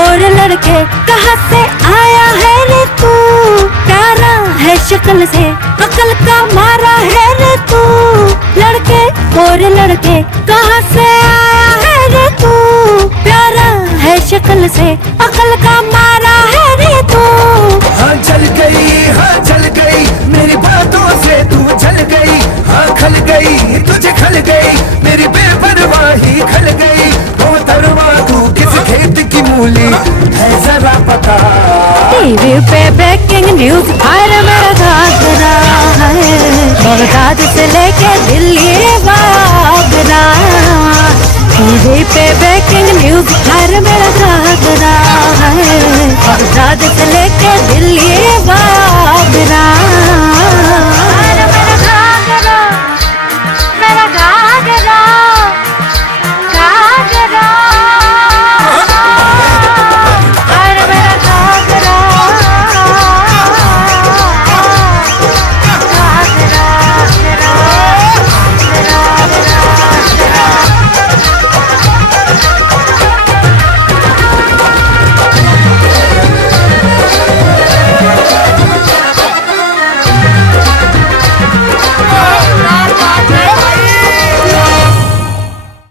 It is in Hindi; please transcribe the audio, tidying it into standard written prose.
और लड़के कहाँ से आया है रे तू, प्यारा है शक्ल से अकल का मारा है रे तू। लड़के और लड़के कहाँ से आया है रे तू, प्यारा है शक्ल से अकल का मारा है रे तू। हाँ चल गई मेरी बातों से तू जल गई। हाँ खल गई तुझे खल गई मेरी बेपरवाही खल गई। वो तरवा तू किस खेत की मूली है जरा पता। टीवी पे ब्रेकिंग न्यूज हर मेरा घाघरा है, बगदाद से लेके दिल्ली आगरा। टीवी पे ब्रेकिंग न्यूज हर मेरा घाघरा है, बगदाद से